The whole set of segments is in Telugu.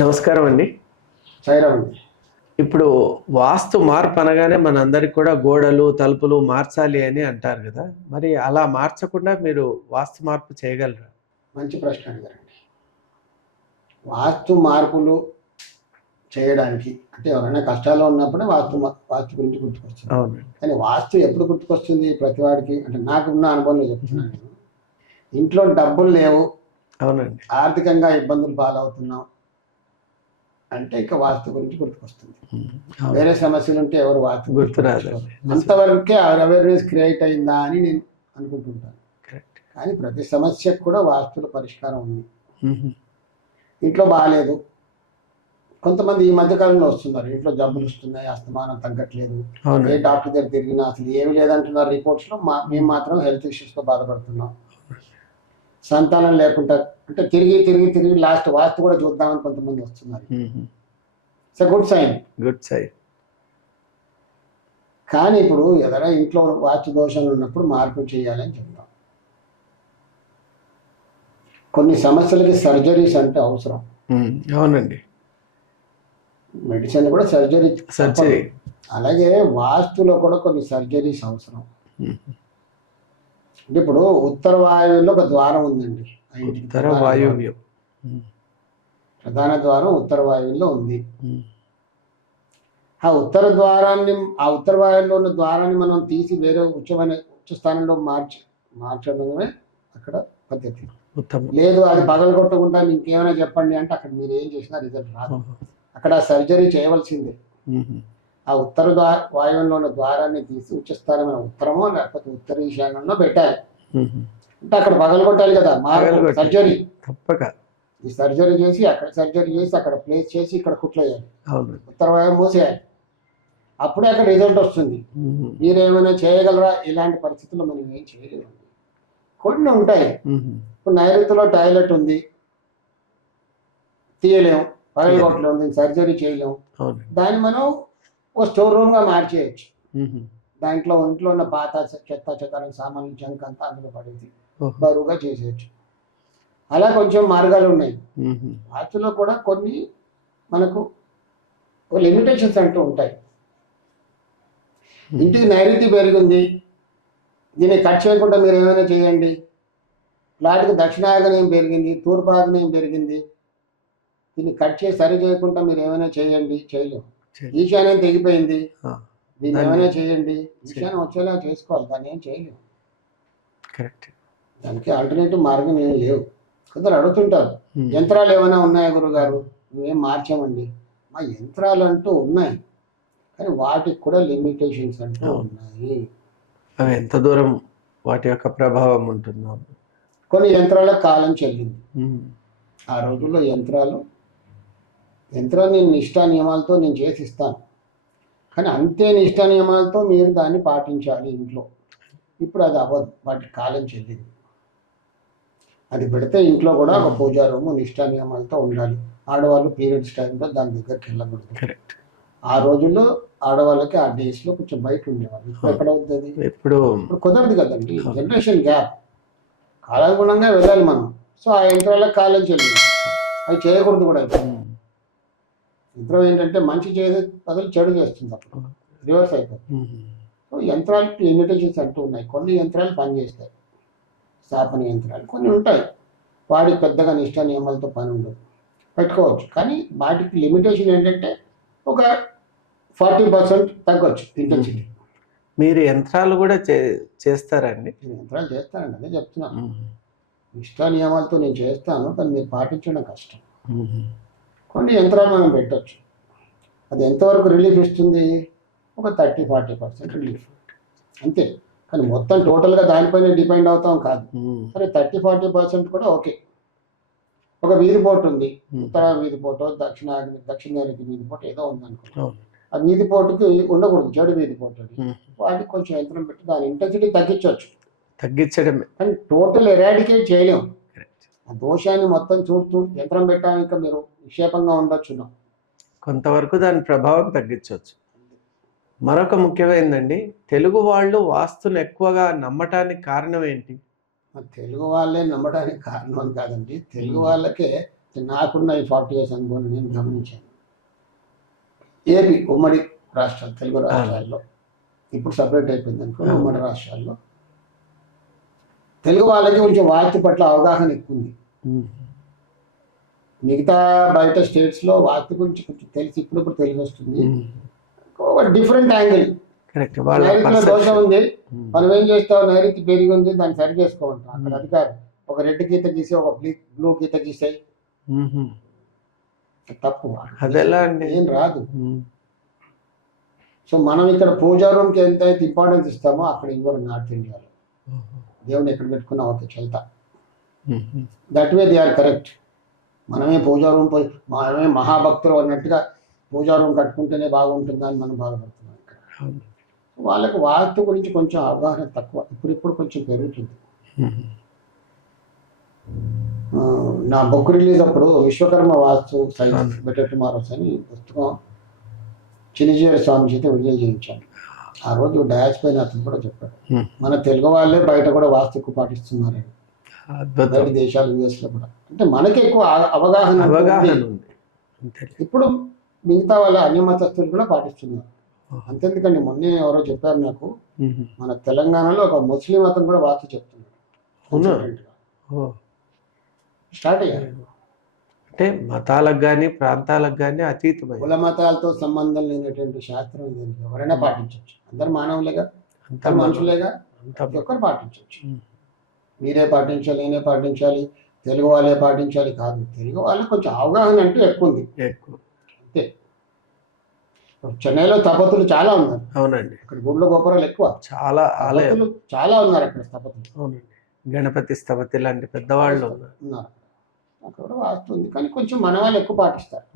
నమస్కారం అండి. సాయిరామ్ అండి. ఇప్పుడు వాస్తు మార్పు అనగానే మనందరికి కూడా గోడలు, తలుపులు మార్చాలి అని అంటారు కదా! మరి అలా మార్చకుండా మీరు వాస్తు మార్పు చేయగలరా? మంచి ప్రశ్న అడిగారండి. వాస్తు మార్పులు చేయడానికి అంటే ఎవరైనా కష్టాల్లో ఉన్నప్పుడే వాస్తు గురించి గుర్తుకొస్తుంది. అవునండి. కానీ వాస్తు ఎప్పుడు గుర్తుకొస్తుంది ప్రతివాడికి అంటే నాకున్న అనుభవంలో చెప్తున్నాను నేను. ఇంట్లో డబ్బులు లేవు, అవునండి. ఆర్థికంగా ఇబ్బందులు పాలవుతున్నాం అంటే ఇక వాస్తు గురించి గుర్తుకొస్తుంది. అవును. వేరే సమస్యలు ఉంటే ఎవరు వాస్తు గుర్తురాదండి. అంతవరకే అవేర్నెస్ క్రియేట్ అయిందా అని నేను అనుకుంటుంటాను. కరెక్ట్. కానీ ప్రతి సమస్యకు కూడా వాస్తుల పరిష్కారం ఉంది. హుహు. ఇంట్లో బాగాలేదు, కొంతమంది ఈ మధ్యకాలంలో వస్తున్నారు, ఇంట్లో జబ్బులు వస్తున్నాయి, అస్తమానం తగ్గట్లేదు, ఏ అవునండి. డాక్టర్ దగ్గర తిరిగినా అసలు ఏమి లేదంటున్నారు రిపోర్ట్స్లో. మేము మాత్రం హెల్త్ ఇష్యూస్తో బాధపడుతున్నాం. సంతానం లేకుండా అంటే తిరిగి తిరిగి తిరిగి లాస్ట్ వాస్తు కూడా చూద్దామని కొంతమంది వస్తున్నారు. హుహు. It's good sign. Good sign. కానీ ఇప్పుడు ఏదైనా ఇంట్లో వాస్తు దోషాలు ఉన్నప్పుడు మార్పు చేయాలని చెప్తాం. కొన్ని సమస్యలకి సర్జరీస్ అంటే అవసరం. అవునండి. మెడిసిన్ కూడా సర్జరీ. సర్జరీ. అలాగే వాస్తులో కూడా కొన్ని సర్జరీస్ అవసరం. అంటే ఇప్పుడు ఉత్తర వాయువులో ఒక ద్వారం ఉందండి. ఉత్తర వాయువ్యం. ప్రధాన ద్వారం ఉత్తర వాయువులో ఉంది. ఆ ఉత్తర వాయువులో ఉన్న ద్వారాన్ని మనం తీసి వేరే ఉచ్చ స్థానంలో మార్చడమే అక్కడ పద్ధతి. లేదు అది పగలగొట్టకుండా ఇంకేమైనా చెప్పండి అంటే అక్కడ మీరు ఏం చేసినా రిజల్ట్ రాదు. అక్కడ సర్జరీ చేయవలసిందే. ఆ ఉత్తర వాయువులో ఉన్న ద్వారాన్ని తీసి ఉచ్చస్థానమైన ఉత్తరమో లేకపోతే ఉత్తర ఈశాన్యంలో పెట్టాలి. అంటే అక్కడ పగలగొట్టాలి కదా, సర్జరీ తప్పక. ఈ సర్జరీ చేసి అక్కడ ప్లేస్ చేసి ఇక్కడ కుట్లేయాలి, ఉత్తర వాయువు మూసేయాలి. అప్పుడే అక్కడ రిజల్ట్ వస్తుంది. మీరేమైనా చేయగలరా? ఇలాంటి పరిస్థితుల్లో మనం ఏం చేయలేము. కొన్ని ఉంటాయి. ఇప్పుడు నైరుతిలో టాయిలెట్ ఉంది, తీయలేము, పగలగొట్టలేము, దీన్ని సర్జరీ చేయలేము. దాన్ని మనం ఒక స్టోర్ రూమ్గా మార్చేయచ్చు. దాంట్లో ఇంట్లో ఉన్న పాత చెత్త సామాన్లు జంక్ అంతా అందులో పడేది బరువుగా చేసేయచ్చు. అలా కొంచెం మార్గాలు ఉన్నాయి. వాటిలో కూడా కొన్ని మనకు లిమిటేషన్స్ అంటూ ఉంటాయి. ఇంటికి నైరుతి పెరిగింది, దీన్ని కట్ చేయకుండా మీరు ఏమైనా చేయండి. ఫ్లాట్కి దక్షిణాగ్నేయం పెరిగింది, తూర్పాగ్నేయం పెరిగింది, దీన్ని కట్ చేసి సరి చేయకుండా మీరు ఏమైనా చేయండి. చేయలేము. ఈశాన్యం తెగిపోయింది, దీన్ని ఏమైనా చేయండి. ఈశాన్యం వచ్చేలా చేసుకోవాలి, దాన్ని ఏం చేయలేము. కరెక్ట్. దానికి ఆల్టర్నేటివ్ మార్గం ఏం లేవు. కొందరు అడుగుతుంటారు, యంత్రాలు ఏమైనా ఉన్నాయా గురుగారు? మేమేం మార్చామండి. మా యంత్రాలు అంటూ ఉన్నాయి, కానీ వాటికి కూడా లిమిటేషన్స్ అంటూ ఉన్నాయి. అవి ఎంత దూరం వాటి యొక్క ప్రభావం ఉంటుందో. కొన్ని యంత్రాల కాలం చెల్లింది. ఆ రోజుల్లో యంత్రాన్ని నిష్ఠా నియమాలతో నేను చేసి ఇస్తాను, కానీ అంతే నిష్ఠా నియమాలతో మీరు దాన్ని పాటించాలి ఇంట్లో. ఇప్పుడు అది అవ్వదు, వాటి కాలం చెల్లింది. అది పెడితే ఇంట్లో కూడా ఒక పూజా రూము నిష్ఠా నియమాలతో ఉండాలి. ఆడవాళ్ళు పీరియడ్స్ టైంలో దాని దగ్గరికి వెళ్ళకూడదు. ఆ రోజుల్లో ఆడవాళ్ళకి ఆ డేస్లో కొంచెం బయట ఉండేవాళ్ళు. ఇప్పుడు ఎక్కడ అవుతుంది? ఇప్పుడు కుదరదు కదండి, జనరేషన్ గ్యాప్. కాలానుగుణంగా వెళ్ళాలి మనం. సో ఆ యంత్రాలకు కాలం చెల్లింది, అవి చేయకూడదు కూడా. యంత్రం ఏంటంటే మంచి చేసే బదులు చెడు చేస్తుంది, అప్పుడు రివర్స్ అయిపోతుంది. సో యంత్రాలకు లిమిటేషన్స్ అంటూ ఉన్నాయి. కొన్ని యంత్రాలు పనిచేస్తాయి, స్థాపన యంత్రాలు కొన్ని ఉంటాయి, వాడికి పెద్దగా నిష్ఠా నియమాలతో పని ఉండదు, పెట్టుకోవచ్చు. కానీ వాటికి లిమిటేషన్ ఏంటంటే ఒక 40% తగ్గొచ్చు ఇంటెన్సిటీ. మీరు యంత్రాలు కూడా చేస్తారండి? యంత్రాలు చేస్తానండి, అదే చెప్తున్నాను. నిష్ఠా నియమాలతో నేను చేస్తాను, కానీ మీరు పాటించడం కష్టం. కొన్ని యంత్రాలు మనం పెట్టచ్చు. అది ఎంతవరకు రిలీఫ్ ఇస్తుంది? ఒక 30-40% రిలీఫ్ అంతే. కానీ మొత్తం టోటల్గా దానిపైన డిపెండ్ అవుతాం కాదు. సరే 30-40% కూడా ఓకే. ఒక వీధి పోటు ఉంది, ఉత్తర వీధి పోటు, దక్షిణానికి వీధి పోటు ఏదో ఉందనుకో. ఆ వీధి పోటుకి ఉండకూడదు, చెడు వీధి పోటు. వాటికి కొంచెం యంత్రం పెట్టి దాని ఇంటెన్సిటీ తగ్గించడమే, కానీ టోటల్ ఎరాడికేట్ చేయలేము. ఆ దోషాన్ని మొత్తం చూడుతూ యంత్రం పెట్టాము, ఇంకా మీరు నిక్షేపంగా ఉండొచ్చు. కొంతవరకు దాని ప్రభావం తగ్గించవచ్చు. మరొక ముఖ్యమైనదండి, తెలుగు వాళ్ళు వాస్తును ఎక్కువగా నమ్మటానికి కారణం ఏంటి? తెలుగు వాళ్ళే నమ్మడానికి కారణం కాదండి, తెలుగు వాళ్ళకే నాకున్న ఈ 40 years అనుభవం నేను గమనించాను. ఏపీ ఉమ్మడి రాష్ట్రాలు, తెలుగు రాష్ట్రాల్లో ఇప్పుడు సపరేట్ అయిపోయింది అనుకోండి. ఉమ్మడి రాష్ట్రాల్లో తెలుగు వాళ్ళకి కొంచెం వాస్తు పట్ల అవగాహన ఎక్కువ ఉంది. మిగతా బయట స్టేట్స్లో వాస్తు గురించి కొంచెం తెలిసి ఇప్పుడు తెలిసి వస్తుంది. ఒక డిఫరెంట్ యాంగిల్. నైరుతిలో దోష ఉంది, మనం ఏం చేస్తాం, నైరుతి పెరిగి ఉంది, దాన్ని సరి చేసుకోమంటాం. అక్కడ అది కాదు, ఒక రెడ్ గీత గీసి ఒక బ్లూ గీత గీసాయి, తప్పు. అదెలా అండి? ఏం రాదు. సో మనం ఇక్కడ పూజా రూమ్కి ఎంత అయితే ఇంపార్టెన్స్ ఇస్తామో అక్కడ ఇవ్వరు నార్త్ ఇండియాలో. దేవుని ఎక్కడ పెట్టుకున్నా ఓకే చల్తా, that way they are correct. మనమే పూజా రూమ్ మనమే మహాభక్తులు అన్నట్టుగా పూజా రూమ్ కట్టుకుంటేనే బాగుంటుందని మనం బాధపడుతున్నాం. ఇక్కడ వాళ్ళకి వాస్తు గురించి కొంచెం అవగాహన తక్కువ, ఇప్పుడు కొంచెం పెరుగుతుంది. నా బుక్ రిలీజ్ అప్పుడు విశ్వకర్మ వాస్తు సైన్స్ బెటర్ టుమారోస్ అని పుస్తకం చినిజీర స్వామి చేత విడుదల చేయించాను. ఆ రోజు డయాస్ పైన అతను కూడా చెప్పాడు, మన తెలుగు వాళ్ళే బయట కూడా వాస్తుకు పాటిస్తున్నారని, బయట దేశాలు యుఎస్లో కూడా. అంటే మనకి ఎక్కువ అవగాహన ఉంది. ఇప్పుడు మిగతా వాళ్ళ అన్య మతస్థులు కూడా పాటిస్తున్నారు. అంతెందుకండి, మొన్నే ఎవరో చెప్పారు నాకు, మన తెలంగాణలో ఒక ముస్లిం మతం కూడా వాస్తు చెప్తున్నారు. స్టార్ట్ అయ్యారు. అంటే మతాలకు కానీ ప్రాంతాలకు కానీ అతీతమైన కుల మతాలతో సంబంధం లేనటువంటి శాస్త్రం ఎవరైనా పాటించవచ్చు. అందరు మానవులేగా, అందరు మనుషులేగా, ప్రతి ఒక్కరు పాటించవచ్చు. మీరే పాటించాలి, నేనే పాటించాలి, తెలుగు వాళ్ళే పాటించాలి కాదు. తెలుగు వాళ్ళకి కొంచెం అవగాహన అంటే ఎక్కువ ఉంది. అంతే. చెన్నైలో స్థపతులు చాలా ఉన్నారు. అవునండి. ఇక్కడ గుడ్ల గోపురాలు ఎక్కువ, చాలా ఆలయాలు చాలా ఉన్నారు అక్కడ స్థపతులు. అవునండి. గణపతి స్థపతి లాంటి పెద్దవాళ్ళు ఉన్నారు. అక్కడ కూడా వాస్తు ఉంది, కానీ కొంచెం మన వాళ్ళు ఎక్కువ పాటిస్తారు.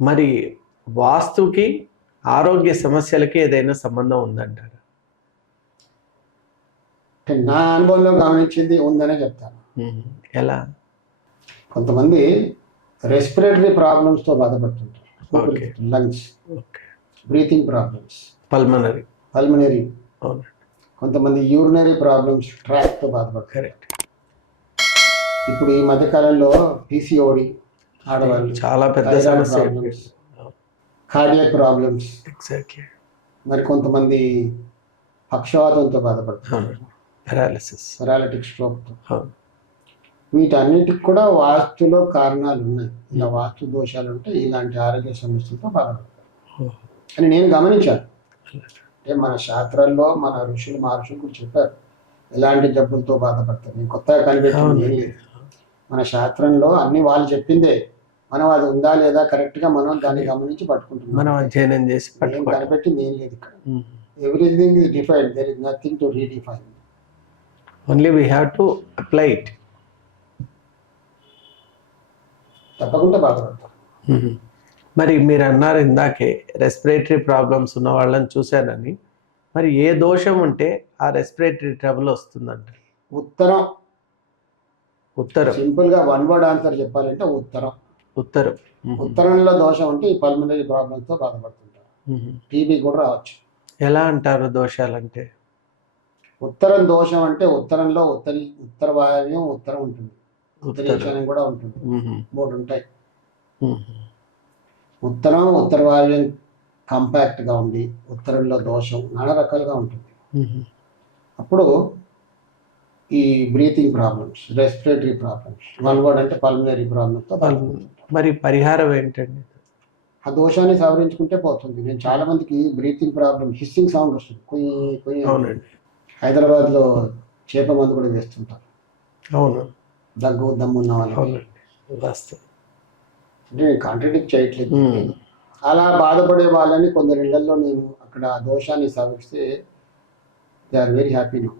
మరి వాస్తుకి ఆరోగ్య సమస్యలకి ఏదైనా సంబంధం ఉందంటారా? నా అనుభవంలో గమనించింది ఉందనే చెప్తాను. ఎలా? కొంతమంది రెస్పిరేటరీ ప్రాబ్లమ్స్తో బాధపడుతుంటారు. Lungs, breathing problems, pulmonary. కొంతమంది యూరినరీ ప్రాబ్లమ్స్, ట్రాక్తో బాధపడతారు. ఇప్పుడు ఈ మధ్యకాలంలో PCOD ఆడవాళ్ళు చాలా పెద్ద సమస్య, కార్డియాక్ ప్రాబ్లమ్స్, మరి కొంతమంది పక్షవాతంతో బాధపడతారు, పెరాలిటిక్ స్ట్రోక్తో. వీటన్నిటికి కూడా వాస్తులో కారణాలు ఉన్నాయి. ఇలా వాస్తు దోషాలు ఉంటే ఇలాంటి ఆరోగ్య సమస్యలతో బాధపడతారు అని నేను గమనించాను. అంటే మన శాస్త్రాల్లో మన ఋషులు మహర్షులు కూడా చెప్పారు ఎలాంటి జబ్బులతో బాధపడతారు. నేను కొత్తగా కనిపెట్టింది ఏం లేదు. మన శాస్త్రంలో అన్ని వాళ్ళు చెప్పిందే, మనం అది ఉందా లేదా కరెక్ట్గా మనం దాన్ని గమనించి పట్టుకుంటున్నాం. మనం అధ్యయనం చేసి కనిపెట్టింది ఏం లేదు ఇక్కడ. Everything is defined, there is nothing to redefine, only we have to apply it. తప్పకుండా బాధపడతారు. మరి మీరు అన్నారు ఇందాకే రెస్పిరేటరీ ప్రాబ్లమ్స్ ఉన్న వాళ్ళని చూశానని, మరి ఏ దోషం ఉంటే ఆ రెస్పిరేటరీ ట్రబుల్ వస్తుందంట? ఉత్తరం. సింపుల్ గా వన్ వర్డ్ ఆన్సర్ చెప్పాలంటే ఉత్తరం. ఉత్తరంలో దోషం ఉంటే ఈ పల్మనరీ ప్రాబ్లమ్స్ తో బాధపడుతుంటారు. టీబీ కూడా రావచ్చు. ఎలా అంటారు దోషాలంటే? ఉత్తరం దోషం అంటే ఉత్తరంలో ఉత్తర వాయువ్యం ఉత్తరం ఉంటుంది, ఉత్తరీక్షణం కూడా ఉంటుంది, 3 ఉంటాయి. ఉత్తర వాయువ్యం కంపాక్ట్ గా ఉండి ఉత్తరంలో దోషం నానా రకాలుగా ఉంటుంది. అప్పుడు ఈ breathing problems, respiratory problems, one word అంటే పల్మనరీ ప్రాబ్లమ్స్తో. మరి పరిహారం ఏంటండి? ఆ దోషాన్ని సవరించుకుంటే పోతుంది. నేను చాలా మందికి బ్రీతింగ్ ప్రాబ్లమ్, హిస్సింగ్ సౌండ్ వస్తుంది, కొయ్యి. హైదరాబాద్లో చేప మందు కూడా వేస్తుంటారు. అవును. దగ్గు దమ్ము ఉన్న వాళ్ళు. అంటే కాంట్రడిక్ట్ చేయట్లేదు. అలా బాధపడే వాళ్ళని కొందరి ఇళ్లలో నేను అక్కడ దోషాన్ని సవరిస్తే they are very happy now.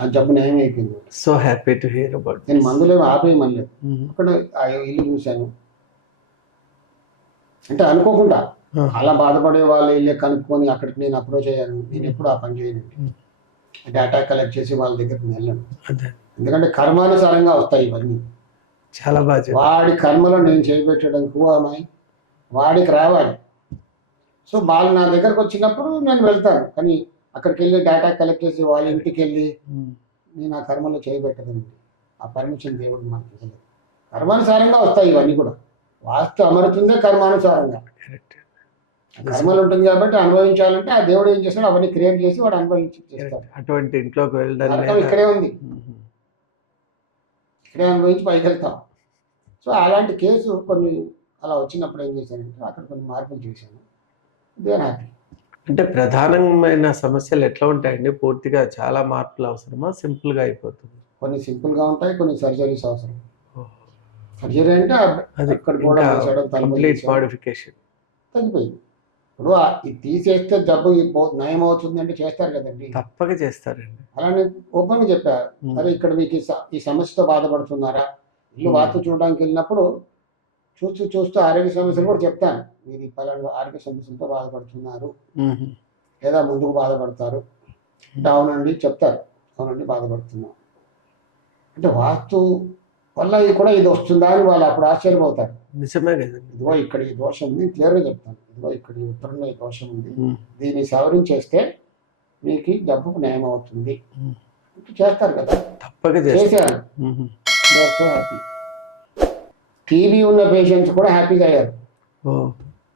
ఆ జబ్బు నయం అయిపోయింది. So happy to hear about. నేను మందులేమో ఆపేయమనలేదు. అక్కడ ఆ ఇల్లు చూశాను, అంటే అనుకోకుండా అలా బాధపడే వాళ్ళు ఇల్లే కనుక్కొని అక్కడికి నేను అప్రోచ్ అయ్యాను. నేను ఎప్పుడు ఆ పని చేయను. డేటా కలెక్ట్ చేసి వాళ్ళ దగ్గరికి వెళ్ళను, ఎందుకంటే కర్మానుసారంగా వస్తాయి ఇవన్నీ. చాలా బాగా వాడి కర్మలో నేను చేపెట్టడానికి అమ్మాయి వాడికి రావాలి. సో వాళ్ళు నా దగ్గరకు వచ్చినప్పుడు నేను వెళ్తాను, కానీ అక్కడికి వెళ్ళి డేటా కలెక్ట్ చేసి వాళ్ళ ఇంటికి వెళ్ళి నేను ఆ కర్మలో చేయబెట్టదండి. ఆ పర్మిషన్ దేవుడు మనకి ఇవ్వలేదు. కర్మానుసారంగా వస్తాయి ఇవన్నీ కూడా. వాస్తు అమరుతుందే కర్మానుసారంగా. కరెక్ట్. కర్మలు ఉంటుంది కాబట్టి అనుభవించాలంటే ఆ దేవుడు ఏం చేస్తాడు, అవన్నీ క్రియేట్ చేసి వాడు అనుభవించి చేస్తాడు. అటువంటి ఇంట్లోకి వెళ్ళడం నరకం ఇక్కడే ఉంది, ఇక్కడే అనుభవించి పైకి వెళ్తాం. సో అలాంటి కేసు కొన్ని అలా వచ్చినప్పుడు ఏం చేశానంటే అక్కడ కొన్ని మార్పులు చేశాను. ఇదే హ్యాపీ. అంటే ప్రధానమైన సమస్యలు ఎట్లా ఉంటాయండి? పూర్తిగా చాలా మార్పులు అవసరమా, సింపుల్గా అయిపోతుంది? కొన్ని సింపుల్గా ఉంటాయి, కొన్ని సర్జరీస్ అవసరం. ఓహో. సర్జరీ అంటే అది అక్కడ కూడా కంప్లీట్ మోడిఫికేషన్ తగ్గిపోయింది. ఇప్పుడు ఇది తీసేస్తే జబ్బు నయం అవుతుంది అంటే చేస్తారు కదండి, తప్పక చేస్తారండి. అలానే ఓపెన్గా చెప్పారు. అరే ఇక్కడ మీకు ఈ సమస్యతో బాధపడుతున్నారా, ఇల్లు వాస్తు చూడడానికి వెళ్ళినప్పుడు చూస్తూ ఆరోగ్య సమస్యలు కూడా చెప్తాను. మీరు ఈ పలానా ఆరోగ్య సమస్యలతో బాధపడుతున్నారు లేదా ముందుకు బాధపడతారు అంటే అవునండి చెప్తారు, అవునండి బాధపడుతున్నాం అంటే వాస్తు వల్ల కూడా ఇది వస్తుందా అని వాళ్ళు అప్పుడు ఆశ్చర్యపోతారు. నిజమే కదండి. ఇదిగో ఇక్కడ ఈ దోషం ఉంది, క్లియర్గా చెప్తాను. ఇదిగో ఇక్కడ ఈ ఉత్తరంలో ఈ దోషం ఉంది, దీన్ని సవరించేస్తే మీకు జబ్బుకు నయం అవుతుంది చేస్తారు కదా. తప్పక చేశారు. So happy. టీబీ ఉన్న పేషెంట్స్ కూడా హ్యాపీగా అయ్యారు.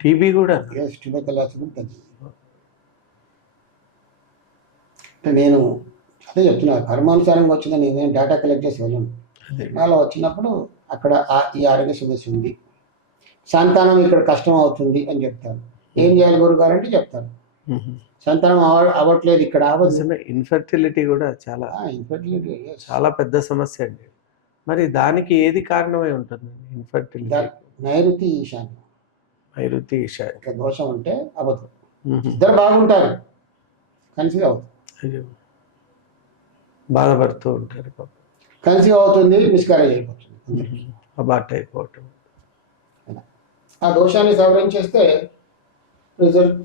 టీబీ కూడా ట్యూబర్కులోసిస్ తగ్గింది. అంటే నేను అదే చెప్తున్నా, కర్మానుసారంగా వచ్చిందని నేను డేటా కలెక్ట్ చేసి వెళ్ళాను. అలా వచ్చినప్పుడు అక్కడ ఈ ఆరోగ్య సమస్య ఉంది, సంతానం ఇక్కడ కష్టం అవుతుంది అని చెప్తారు. ఏం చేయాలి గురుగారు అంటే చెప్తారు. సంతానం అవ్వట్లేదు ఇక్కడ అవ్వదు. ఇన్ఫర్టిలిటీ కూడా చాలా ఇన్ఫర్టిలిటీ చాలా పెద్ద సమస్య అండి. మరి దానికి ఏది కారణమై ఉంటుంది? ఇన్ఫర్టిలిటీ నైరుతి ఈశాన్యం. నైరుతి ఈశాన్యం దోషం అంటే అవ్వదు. ఇద్దరు బాగుంటారు, కన్సీవ్ అవుతుంది, బాధపడుతూ ఉంటారు, కన్సీవ్ అవుతుంది, మిస్కారేజ్ అయిపోతుంది, అబార్ట్ అయిపోవటం. ఆ దోషాన్ని సవరించేస్తే రిజల్ట్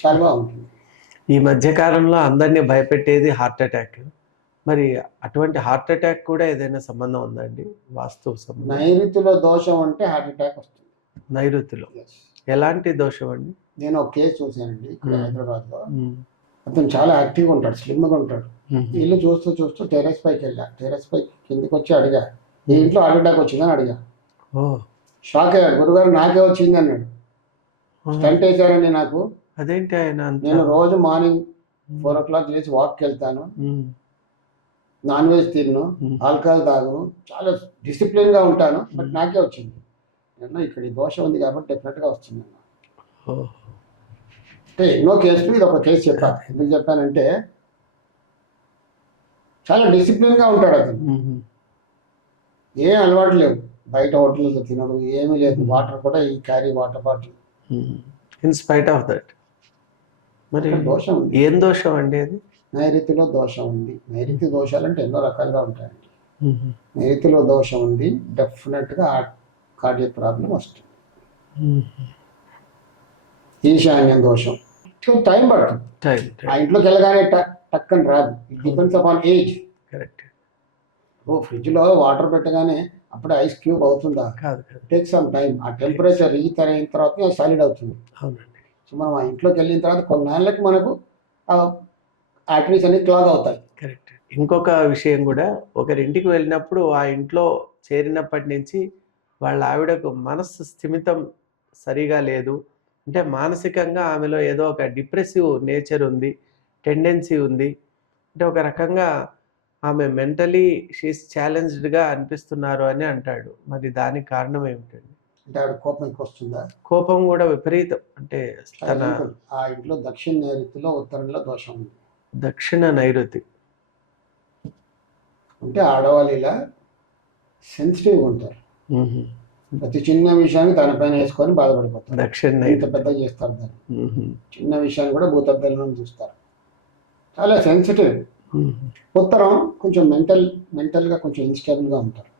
చాలా బాగుంటుంది. ఈ మధ్య కాలంలో అందరినీ భయపెట్టేది హార్ట్ అటాక్. మరి అటువంటి హార్ట్ అటాక్ కూడా ఏదైనా సంబంధం ఉందండి వాస్తు సంబంధం? నైరుతిలో దోషం అంటే హార్ట్ అటాక్ వస్తుంది. నైరుతిలో ఎలాంటి దోషం అండి? నేను ఒక కేసు చూశానండి ఇక్కడ హైదరాబాద్లో. అతను చాలా యాక్టివ్గా ఉంటాడు, స్లిమ్గా ఉంటాడు. ఇల్లు చూస్తూ టెర్రస్ పైకి వెళ్ళా. టెర్రస్ పైకి కిందికి వచ్చి అడిగా, ఈ ఇంట్లో హార్ట్ అటాక్ వచ్చిందని అడిగా. షాక్ అయ్యాడు. గురుగారు నాకే వచ్చింది అన్నాడు. స్టంట్ వేశారండి నాకు. అదేంటి ఆయన? నేను రోజు మార్నింగ్ 4 o'clock లేచి వాక్కి వెళ్తాను, నాన్ వెజ్ తిన్ను, ఆల్కహాల్ తాగును, చాలా డిసిప్లిన్గా ఉంటాను, బట్ నాకే వచ్చింది. నేను ఇక్కడ ఈ దోషం ఉంది కాబట్టి డెఫినెట్గా వస్తుంది. అంటే ఎన్నో కేసులు, ఇది ఒక కేసు చెప్పాను. ఎందుకు చెప్పానంటే చాలా డిసిప్లిన్గా ఉంటాడు అతను. ఏం అలవాటు లేవు, బయట హోటల్లో తినడు, ఏమీ లేదు. వాటర్ కూడా ఈ carry water bottle. In spite of that మరి దోషం ఉంది. ఏం దోషం అండి అది? నైరుతిలో దోషం ఉంది. నైరుతి దోషాలు అంటే ఎన్నో రకాలుగా ఉంటాయండి. నైరుతిలో దోషం ఉంది, డెఫినెట్గా కార్డియక్ ప్రాబ్లం వస్తుంది. ఈశాన్యం దోషం టైం పడుతుంది. ఆ ఇంట్లోకి వెళ్ళగానే టక్కని రాదు. It depends upon age. Correct. ఫ్రిడ్జ్లో వాటర్ పెట్టగానే అప్పుడు ఐస్ క్యూబ్ అవుతుందా? Take some time. ఆ టెంపరేచర్ రీచ్ అయిన తర్వాత సాలిడ్ అవుతుంది. సో మనం ఆ ఇంట్లోకి వెళ్ళిన తర్వాత కొన్నాళ్ళకి మనకు ఆర్టరీస్ అన్ని క్లాగ్ అవుతాయి. కరెక్ట్. ఇంకొక విషయం కూడా, ఒకరింటికి వెళ్ళినప్పుడు ఆ ఇంట్లో చేరినప్పటి నుంచి వాళ్ళ ఆవిడకు మనస్సు స్థిమితం సరిగా లేదు, అంటే మానసికంగా ఆమెలో ఏదో ఒక డిప్రెసివ్ నేచర్ ఉంది, టెండెన్సీ ఉంది, అంటే ఒక రకంగా ఆమె మెంటలీ షీస్ ఛాలెంజ్డ్గా అనిపిస్తున్నారు అని అంటాడు. మరి దానికి కారణం ఏమిటండి? అంటే ఆవిడ కోపం ఎక్కువ వస్తుందా? కోపం కూడా విపరీతం. అంటే తన ఆ ఇంట్లో దక్షిణ నైరుతిలో ఉత్తరంలో దోషం ఉంది. దక్షిణ నైరుతి అంటే ఆడవాళ్ళు ఇలా సెన్సిటివ్గా ఉంటారు. ప్రతి చిన్న విషయాన్ని తన పైన వేసుకొని బాధపడిపోతారు. దక్షిణ ఇంత పెద్ద చేస్తారు దాన్ని. చిన్న విషయాన్ని కూడా భూతద్దంలో చూస్తారు. చాలా సెన్సిటివ్. ఉత్తరం కొంచెం మెంటల్గా కొంచెం ఇన్స్టేబుల్గా ఉంటారు.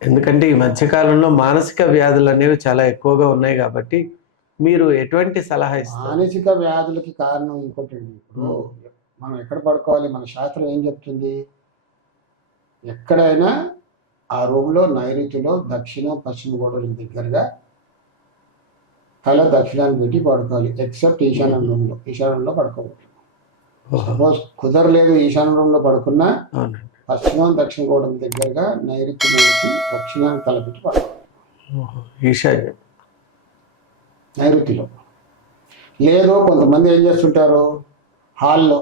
ఎందుకంటే ఈ మధ్యకాలంలో మానసిక వ్యాధులు అనేవి చాలా ఎక్కువగా ఉన్నాయి కాబట్టి మీరు ఎటువంటి సలహా ఇస్తారు? మానసిక వ్యాధులకి కారణం ఇంకోటి అండి. ఇప్పుడు మనం ఎక్కడ పడుకోవాలి? మన శాస్త్రం ఏం చెప్తుంది? ఎక్కడైనా ఆ రూమ్లో నైరుతిలో దక్షిణ పశ్చిమ గోడలకు దగ్గరగా తల దక్షిణాన్ని పెట్టి పడుకోవాలి. ఎక్సెప్ట్ ఈశాన్య రూమ్లో. ఈశాన్యంలో పడుకోవచ్చు. సపోజ్ కుదరలేదు ఈశాన్య రూమ్లో పడుకున్నా పశ్చిమం దక్షిణ గోడల దగ్గరగా నైరుతి మూలకి దక్షిణాన్ని తలపెట్టి పడుకోవాలి. ఓహో, ఈశాన్యం. నైరుతిలో. లేదు కొంతమంది ఏం చేస్తుంటారు, హాల్లో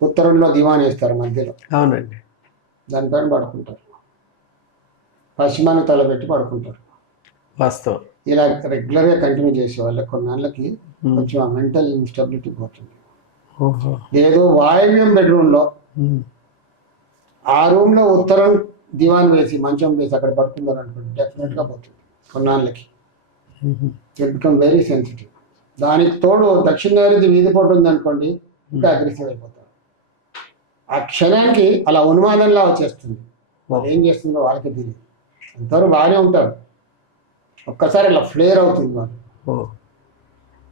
ఉత్తరంలో దివాన్ వేస్తారు మధ్యలో, అవునండి. దానిపైన పడుకుంటారు, పశ్చిమాన్ని తలపెట్టి పడుకుంటారు. వాస్తవం. ఇలా రెగ్యులర్గా కంటిన్యూ చేసే వాళ్ళకి కొన్నాళ్ళకి కొంచెం ఆ మెంటల్ ఇన్స్టెబిలిటీ పోతుంది. ఓహో. లేదు వాయువ్యం బెడ్రూమ్లో ఆ రూమ్లో ఉత్తరం దివాన్ వేసి మంచం వేసి అక్కడ పడుకుందారు అనుకోండి, డెఫినెట్గా పోతుంది కొన్నాళ్ళకి. It become very sensitive. దానికి తోడు దక్షిణ నైరుతి వీధి పోటు ఉందనుకోండి, ఇంకా అగ్రెసివ్ అయిపోతారు. ఆ క్షణానికి అలా ఉన్మాదంలా వచ్చేస్తుంది. వాళ్ళు ఏం చేస్తుందో వాళ్ళకి తెలియదు. అంతవరకు బాగానే ఉంటారు, ఒక్కసారి అలా ఫ్లేర్ అవుతుంది వాళ్ళు,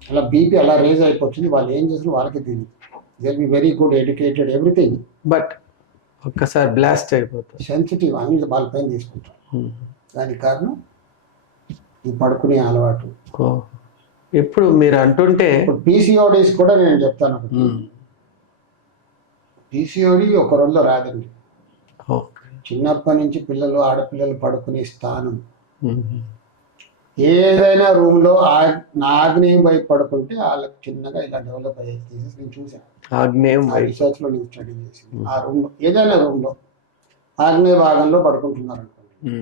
అలా బీపీ అలా రేజ్ అయిపోతుంది. వాళ్ళు ఏం చేస్తున్నారు వాళ్ళకి తెలియదు. They be very good educated everything, but ఒక్కసారి బ్లాస్ట్ అయిపోతుంది. సెన్సిటివ్ అన్ని వాళ్ళ పైన తీసుకుంటారు. దానికి కారణం ఈ పడుకునే అలవాటు. ఇప్పుడు మీరు అంటుంటే పీసీఓడీస్ కూడా నేను చెప్తాను. పీసీఓడి ఒక రోజులో రాదండి. చిన్నప్పటి నుంచి పిల్లలు ఆడపిల్లలు పడుకునే స్థానం ఏదైనా రూమ్లో ఆగ్నేయం వైపు పడుకుంటే వాళ్ళకి చిన్నగా ఇలా డెవలప్ అయ్యే కేసెస్ నేను చూశాను. ఆగ్నేయం రీసెర్చ్లో నేను స్టడీ చేసింది. ఆ రూమ్లో ఏదైనా రూమ్లో ఆగ్నేయ భాగంలో పడుకుంటున్నారు అనుకోండి,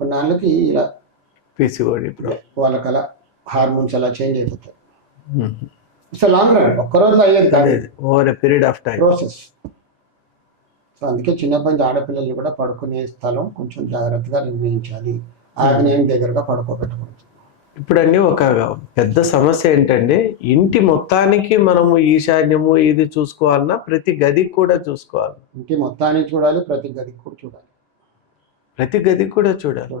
కొన్నాళ్ళకి ఇలా పీసీఓడి వాళ్ళకి అలా హార్మోన్స్ అలా చేంజ్ అయిపోతాయి. ఇట్స్ లాంగ్ రన్, ఒక్కరోజు అయ్యేది కాదు, over a period of time process. So అందుకే చిన్నప్పటి నుంచి ఆడపిల్లలు కూడా పడుకునే స్థలం కొంచెం జాగ్రత్తగా నిర్ణయించాలి, ఆగ్నేయం దగ్గరగా పడుకోబెట్టకూడదు. ఇప్పుడు అండి ఒక పెద్ద సమస్య ఏంటంటే, ఇంటి మొత్తానికి మనము ఈశాన్యము ఇది చూసుకోవాలన్నా ప్రతి గదికి కూడా చూసుకోవాలి. ఇంటి మొత్తానికి చూడాలి, ప్రతి గదికి కూడా చూడాలి. ప్రతి గదికి కూడా చూడాలి.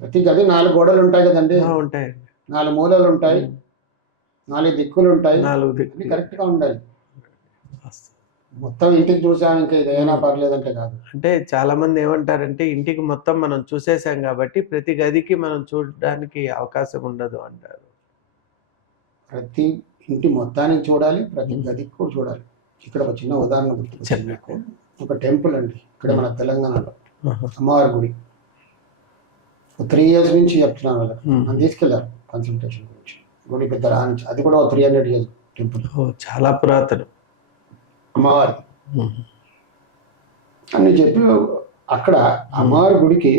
ప్రతి గది 4 గోడలు ఉంటాయి కదండి, ఉంటాయండి. 4 మూలలు ఉంటాయి, 4 దిక్కులు ఉంటాయి, 4 దిక్కులు కరెక్ట్గా ఉండాలి. మొత్తం ఇంటికి చూసాం ఇంకా ఇదేనా పర్లేదంటే కాదు. అంటే చాలా మంది ఏమంటారంటే, ఇంటికి మొత్తం మనం చూసేసాం కాబట్టి ప్రతి గదికి మనం చూడడానికి అవకాశం ఉండదు అంటారు. ప్రతి ఇంటి మొత్తానికి చూడాలి, ప్రతి గదికి కూడా చూడాలి. ఇక్కడ ఒక చిన్న ఉదాహరణ గుర్తుకొచ్చింది. ఒక టెంపుల్ అండి ఇక్కడ మన తెలంగాణలో, అమ్మవారి గుడి. 3 years నుంచి చెప్తున్నాను వాళ్ళకి, నన్ను తీసుకెళ్లారు కన్సల్టేషన్ గురించి. గుడి పెద్ద రాని, అది కూడా 300 years టెంపుల్, చాలా పురాతనం అమ్మవారి అని చెప్పి. అక్కడ అమ్మవారి గుడికి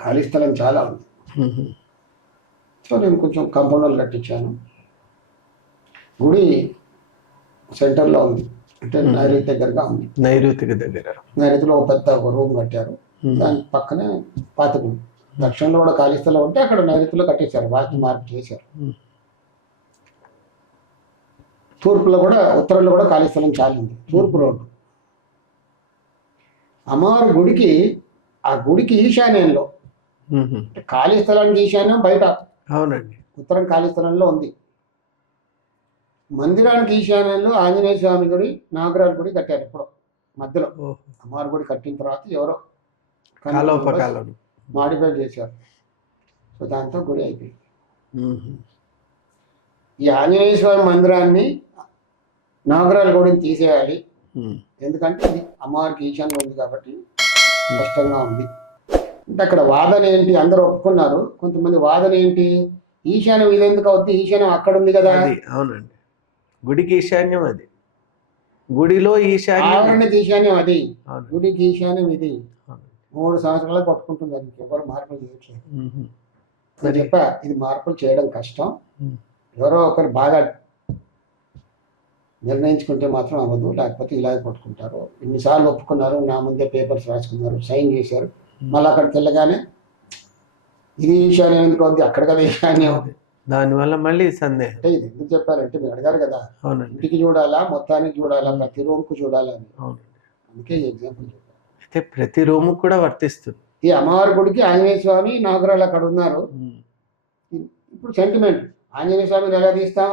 ఖాళీ స్థలం చాలా ఉంది. సో నేను కొంచెం కాంపౌండర్లు కట్టించాను. గుడి సెంటర్లో ఉంది, అంటే నైరుతి దగ్గరగా ఉంది. నైరుతికి దగ్గర, నైరుతిలో ఒక పెద్ద రూమ్ కట్టారు, దాని పక్కనే పాత గుడి. దక్షిణంలో కూడా ఖాళీ స్థలం ఉంటే అక్కడ నైరుతిలో కట్టేశారు, వాస్తు మార్పు చేశారు. తూర్పులో కూడా, ఉత్తరంలో కూడా ఖాళీ స్థలం చాలా ఉంది, తూర్పు రోడ్డు. అమ్మవారి గుడికి, ఆ గుడికి ఈశాన్యంలో, ఖాళీ స్థలానికి ఈశాన్యం బయట, అవునండి, ఉత్తరం ఖాళీ స్థలంలో ఉంది. మందిరానికి ఈశాన్యంలో ఆంజనేయ స్వామి గుడి, నాగరాజ గుడి కట్టారు. ఇప్పుడు మధ్యలో అమ్మవారి గుడి కట్టిన తర్వాత ఎవరో మాడిఫై చేశారు. సో దాంతో గుడి అయిపోయింది. ఈ ఆంజనేయ స్వామి మందిరాన్ని, నాగరాజ గుడిని తీసేయాలి, ఎందుకంటే ఇది అమ్మవారికి ఈశాన్యం ఉంది కాబట్టి కష్టంగా ఉంది. అంటే అక్కడ వాదన ఏంటి, అందరూ ఒప్పుకున్నారు. కొంతమంది వాదన ఏంటి, ఈశాన్యం ఇది ఎందుకు అవుతుంది, ఈశాన్యం అక్కడ ఉంది కదా. అవునండి, గుడికి ఈశాన్యం అది, గుడిలో ఈశాన్యం, ఈశాన్యం అది, గుడికి ఈశాన్యం ఇది. 3 సంవత్సరాలు పట్టుకుంటుంది, దానికి ఎవరు మార్పులు చేయట్లేదు. నేను చెప్పా, ఇది మార్పులు చేయడం కష్టం, ఎవరో ఒకరు బాగా నిర్ణయించుకుంటే మాత్రం అవ్వదు, లేకపోతే ఇలాగే పట్టుకుంటారు. ఇన్నిసార్లు ఒప్పుకున్నారు, నా ముందే పేపర్స్ రాసుకున్నారు, సైన్ చేశారు, మళ్ళీ అక్కడికి వెళ్ళగానే ఇది ఈశాన్యం ఎందుకు అవుద్ది, అక్కడ కదా ఈశాన్యం. దానివల్ల మళ్ళీ సందేహం. అంటే ఇది ఎందుకు చెప్పారంటే, మీరు అడిగారు కదా, ఇంటికి చూడాలా, మొత్తానికి చూడాలా, ప్రతి రూమ్కు చూడాలా అని. అందుకే ఈ ఎగ్జాంపుల్ చెప్పారు. అయితే ప్రతి రూమ్ కూడా వర్తిస్తుంది. ఈ అమ్మవారి గుడికి ఆంజనేయ స్వామి, నాగరాలు అక్కడ ఉన్నారు. ఇప్పుడు సెంటిమెంట్, ఆంజనేయ స్వామిని ఎలా తీస్తాం,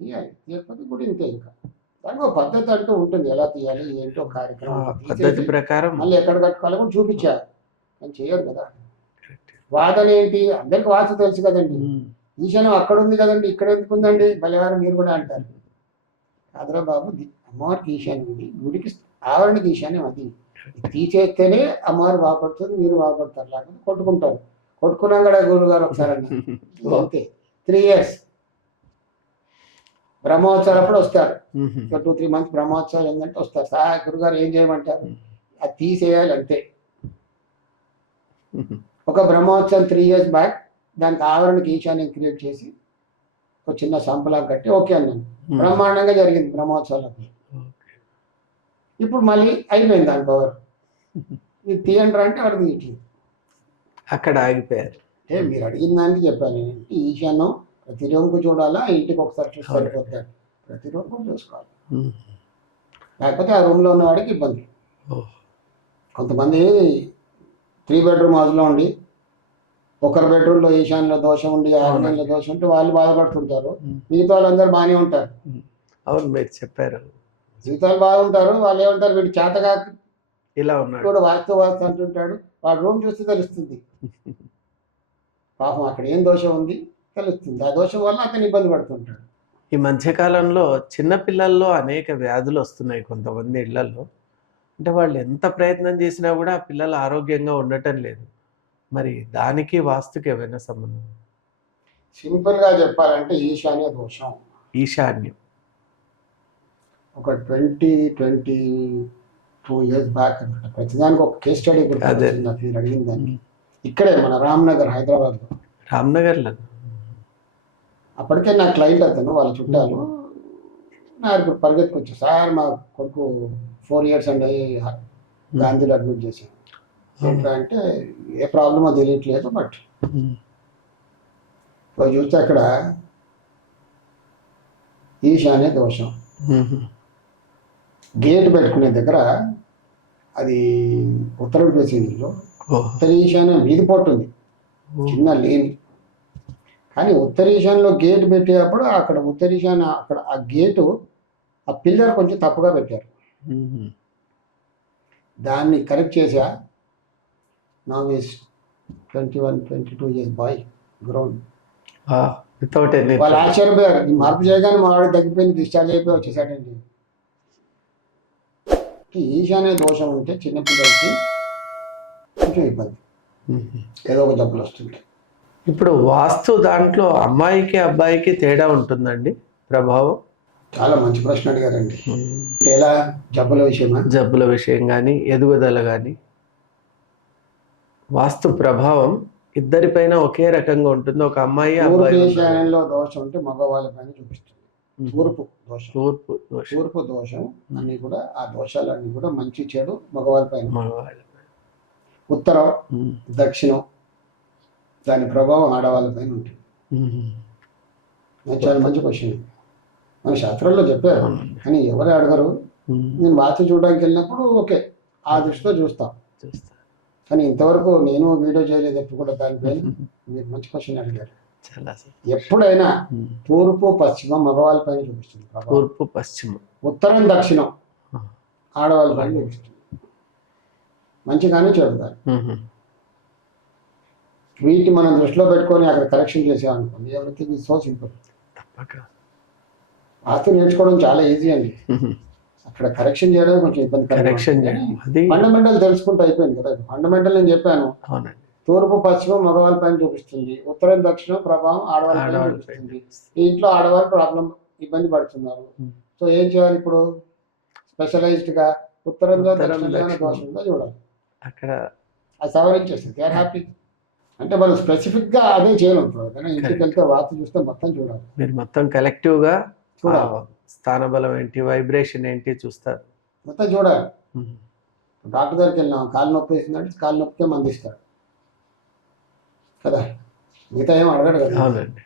తీయకపోతే గుడి ఇంతే. ఇంకా దానికి ఒక పద్ధతి అంటూ ఉంటుంది, ఎలా తీయాలి ఏంటో కార్యక్రమం, పద్ధతి ప్రకారం మళ్ళీ ఎక్కడ కట్టుకోవాలో కూడా చూపించారు, కానీ చేయరు కదా. వాదన ఏంటి, అందరికి వాస్తు తెలుసు కదండి, ఈశాన్యం అక్కడ ఉంది కదండి, ఇక్కడ ఎందుకు ఉందండి, బలివారం మీరు కూడా అంటారు. కాదురా బాబు, అమ్మవారికి ఈశాన్యం ఉంది, గుడికి ఆవరణకి ఈశాన్యం అది. తీసేస్తేనే అమ్మవారు బాగుపడుతుంది, మీరు బాగుపడతారు, లేకపోతే కొట్టుకుంటారు. కొట్టుకున్నాం కూడా గురువు గారు ఒకసారి అన్నారు అంతే. 3 years బ్రహ్మోత్సవాలు అప్పుడు వస్తారు, 2-3 months బ్రహ్మోత్సవాలు ఏంటంటే వస్తారు. సార్ గురుగారు ఏం చేయమంటారు, అది తీసేయాలి అంతే. ఒక బ్రహ్మోత్సవం 3 years బ్యాక్ దానికి ఆవరణకి ఈశాన్యం క్రియేట్ చేసి ఒక చిన్న సంపలా కట్టి ఓకే అన్నాను. బ్రహ్మాండంగా జరిగింది బ్రహ్మోత్సవాలకు. ఇప్పుడు మళ్ళీ అయిపోయింది దాని పవర్. ఇది తీయండి అంటే అక్కడ తీయట్లేదు, అక్కడ ఆగిపోయారు. అంటే మీరు అడిగిన దానికి చెప్పాను నేను. ఈశాన్యం ప్రతి రూమ్కు చూడాలా, ఇంటికి ఒకసారి చూసి సరిపోతాడు, ప్రతి రూమ్కు చూసుకోవాలి. లేకపోతే ఆ రూమ్లో ఉన్నవాడికి ఇబ్బంది. కొంతమంది 3 bedroom హౌస్లో ఉండి ఒకరి బెడ్రూమ్లో ఈశాన్యంలో దోషం ఉండి ఆగ్నేయంలో దోషం ఉంటే వాళ్ళు బాధపడుతుంటారు, మిగతా వాళ్ళందరూ బాగానే ఉంటారు. అవును, మీరు చెప్పారు. మిగతా వాళ్ళు బాగుంటారు, వాళ్ళు ఏమంటారు వీడు చేతగా ఇలా ఉన్నాడు కూడా వాస్తు అంటుంటాడు. వాడు రూమ్ చూస్తే తెలుస్తుంది పాపం అక్కడ ఏం దోషం ఉంది తెలుస్తుంది. ఆ దోషం వల్ల అతను ఇబ్బంది పడుతుంటాడు. ఈ మధ్యకాలంలో చిన్నపిల్లల్లో అనేక వ్యాధులు వస్తున్నాయి కొంతమంది ఇళ్లలో. అంటే వాళ్ళు ఎంత ప్రయత్నం చేసినా కూడా ఆ పిల్లలు ఆరోగ్యంగా ఉండటం లేదు. మరి దానికి వాస్తుకి ఏమైనా సంబంధం? సింపుల్గా చెప్పాలంటే ఈశాన్య దోషం. ఈశాన్యం ఒక 20-22 years బ్యాక్ అనమాట. ప్రతిదానికి ఒక కేస్ స్టడీ మీరు అడిగిన దాన్ని. ఇక్కడే మన రామ్నగర్ హైదరాబాద్లో. రామ్నగర్లో అప్పటికే నా క్లయింట్ అతను, వాళ్ళ చుట్టాలు. నాకు పరిగెత్తుకొచ్చు, సార్ మా కొడుకు 4 years అండి గాంధీలో అడ్మిట్ చేశాను. ఏంటంటే అంటే ఏ ప్రాబ్లమో తెలియట్లేదు, బట్ చూస్తే అక్కడ ఈశాన్య దోషం. గేట్ పెట్టుకునే దగ్గర అది ఉత్తర ఫేసింగ్లో ఉత్తర ఈశాన్యం వీధి పోతుంది, చిన్న లేని. కానీ ఉత్తర ఈశాన్యంలో గేట్ పెట్టేటప్పుడు అక్కడ ఉత్తర ఈశాన్య అక్కడ ఆ గేటు ఆ పిల్లర్ కొంచెం తప్పుగా పెట్టారు. దాన్ని కరెక్ట్ చేసా. Now is 21-22 years background. వాళ్ళు ఆశ్చర్యపోయారు, ఈ మార్పు చేయగానే మా వాడు తగ్గిపోయింది, డిశ్చార్జ్ అయిపోయి వచ్చేసాడండి. ఈశాన్య దోషం ఉంటే చిన్నపిల్లలకి కొంచెం ఇబ్బంది, ఏదో ఒక జబ్బులు వస్తుంది. ఇప్పుడు వాస్తు దాంట్లో అమ్మాయికి అబ్బాయికి తేడా ఉంటుందండి ప్రభావం? చాలా మంచి ప్రశ్న అడిగారండి. అంటే ఎలా, జబ్బుల విషయమా? జబ్బుల విషయం కానీ ఎదుగుదల కానీ వాస్తు ప్రభావం ఇద్దరిపైన ఒకే రకంగా ఉంటుంది. ఒక అమ్మాయి అబ్బాయి ఈశాన్యంలో దోషం ఉంటే మగవాళ్ళ పైన చూపిస్తుంది. తూర్పు దోషం అన్ని కూడా, ఆ దోషాలన్నీ కూడా మంచి చెడు మగవాళ్ళ పైన. ఉత్తరం దక్షిణం దాని ప్రభావం ఆడవాళ్ళ పైన ఉంటుంది. చాలా మంచి క్వశ్చన్. మన శాస్త్రాల్లో చెప్పారు, కానీ ఎవరు అడగరు. నేను వాస్తు చూడడానికి వెళ్ళినప్పుడు ఓకే ఆ దృష్టితో చూస్తాం, కానీ ఇంతవరకు నేను వీడియో చేయలేదు ఎప్పుడు కూడా దానిపైన. మీరు మంచి క్వశ్చన్ అడిగారు. ఎప్పుడైనా తూర్పు పశ్చిమం మగవాళ్ళ పైన చూపిస్తుంది, తూర్పు పశ్చిమం. ఉత్తరం దక్షిణం ఆడవాళ్ళ పైన చూపిస్తుంది. మంచిగానే చెడు కానీ వీటిని మనం దృష్టిలో పెట్టుకొని అక్కడ కరెక్షన్ చేసామనుకోండి, ఎవ్రీథింగ్ ఈజ్ సో సింపుల్. వాస్తు నేర్చుకోవడం చాలా ఈజీ అండి. అక్కడ కరెక్షన్ చేయడం కొంచెం ఇబ్బంది. ఫండమెంటల్ తెలుసుకుంటే అయిపోయింది కదా. ఫండమెంటల్ నేను చెప్పాను, తూర్పు పశ్చిమం మగవాళ్ళ పైన చూపిస్తుంది, ఉత్తరం దక్షిణం ప్రభావం ఆడవాళ్ళ పైన చూపిస్తుంది. ఇంట్లో ఆడవాళ్ళు ప్రాబ్లం ఇబ్బంది పడుతున్నారు. సో ఏం చేయాలి ఇప్పుడు? స్పెషలైజ్డ్ గా ఉత్తరంలో దక్షిణంలో దోషంలో చూడాలి. అక్కడ అది సవరించేస్తుంది. They are happy. అంటే మనం స్పెసిఫిక్ గా అదే చేయలేము. కానీ ఇంటికి వెళ్తే వాస్తు చూస్తే మొత్తం చూడాలి. మీరు మొత్తం కలెక్టివ్ గా స్థానబలం ఏంటి, వైబ్రేషన్ ఏంటి చూస్తారు, మొత్తం చూడాలి. డాక్టర్ దగ్గరికి వెళ్ళినాం, కాలు నొప్పి వేసిందంటే కాలు నొప్పికే మందిస్తాడు కదా, మిగతా ఏం అడగడు కదా. అవునండి,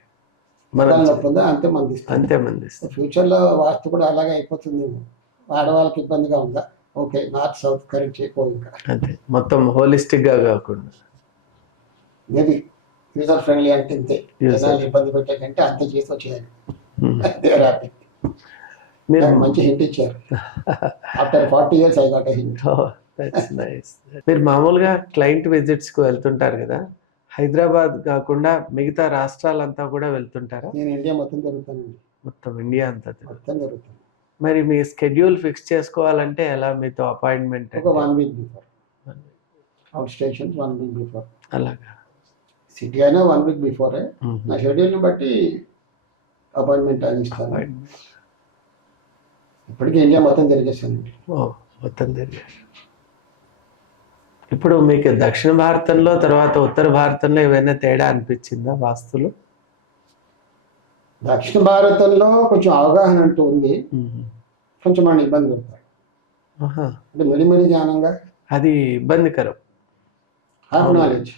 కాలు నొప్పి ఉందా అంతే మందిస్తాడు. ఫ్యూచర్లో వాస్తు కూడా అలాగే అయిపోతుంది. ఆడవాళ్ళకి ఇబ్బందిగా ఉందా, ఓకే నార్త్ సౌత్ కరెక్ట్ చేయకో, ఇంకా అంతే మొత్తం హోలిస్టిక్ గా కాకుండా మేబీ యూజర్ ఫ్రెండ్లీ అంటే ఇంతే, ఇబ్బంది పెట్టే కంటే అంతే చేసి వచ్చేయాలి. మీరు మంచి హింట్ ఇచ్చారు. After 40 years I got a hint. That's nice. మీరు మామూలుగా క్లయింట్ విజిట్స్ కు వెళ్తుంటారు కదా, హైదరాబాద్ కాకుండా మిగతా రాష్ట్రాలంతా కూడా వెళ్తుంటారా? నేను ఇండియా మొత్తం తిరుగుతానండి. మొత్తం ఇండియా అంతా మొత్తం తిరుగుతాను. మరి మీ స్కెడ్యూల్ ఫిక్స్ చేసుకోవాలంటే ఎలా మీతో అపాయింట్మెంట్ ఒక 1 week before, out stations 1 week before, అలాగా సిటీ అయినా 1 వీక్ బిఫోరే నా షెడ్యూల్ని బట్టి అపాయింట్మెంట్ అని ఇస్తాను. అపాయింట్మెంట్ ఇప్పటికీ ఇండియా మొత్తం తిరిగేస్తానండి. మొత్తం తిరిగారు. ఇప్పుడు మీకు దక్షిణ భారతంలో తర్వాత ఉత్తర భారతంలో ఏమైనా తేడా అనిపించిందా వాస్తులు? దక్షిణ భారతంలో కొంచెం అవగాహన అంటూ ఉంది, కొంచెం మన ఇబ్బంది పెడతారు. అంటే మెడిమెడి జ్ఞానంగా అది ఇబ్బందికరం.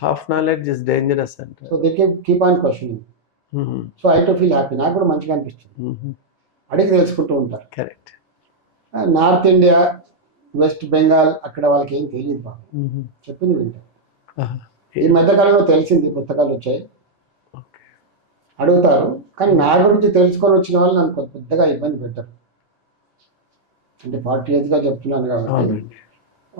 హాఫ్ నాలెడ్జ్ ఇస్ డేంజరస్ అంటే. So they keep on questioning. So I to feel happy, నాకు కూడా మంచిగా అనిపిస్తుంది. అడిగి తెలుసుకుంటూ ఉంటారు. Correct. North India, west Bengal అక్కడ వాళ్ళకి ఏం తెలియదు బాగా, చెప్పింది వింటారు. ఈ మధ్యకాలంలో తెలిసింది, పుస్తకాలు వచ్చాయి, అడుగుతారు. కానీ నా గురించి తెలుసుకొని వచ్చిన వాళ్ళు నన్ను పెద్దగా ఇబ్బంది పెట్టారు. అంటే 40 yearsగా చెప్తున్నాను కాబట్టి